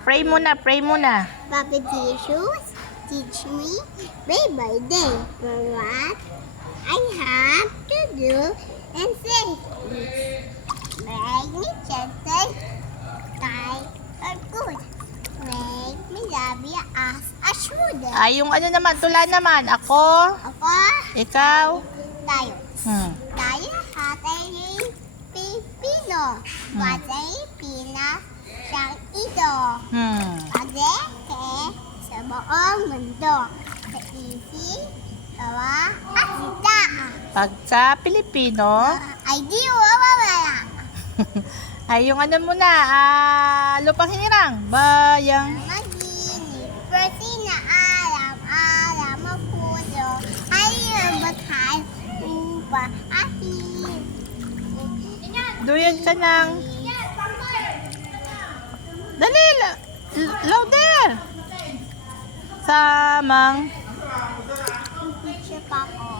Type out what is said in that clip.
Pray muna, pray muna. Papa Jesus, teach me day by day for what I have to do and say. Make me gentle, kind, or good. Make me love you as I should. Yung ano naman, tula naman. Ako, Ako, ikaw. tayo. Hmm. At ay Pilipino. At ay Pinas siyang ito. Pagdeke sa buong mundo. Sa isip, tawa, at sita. Pag sa Pilipino, Ay di mawawala. ay yung ano muna, lupang hinirang. Bayang. Maginip, pwede na alam mo puso. Ay ang batal upa atin. Duyan ka ng... Dali! Louder! Samang... Picture pa ko.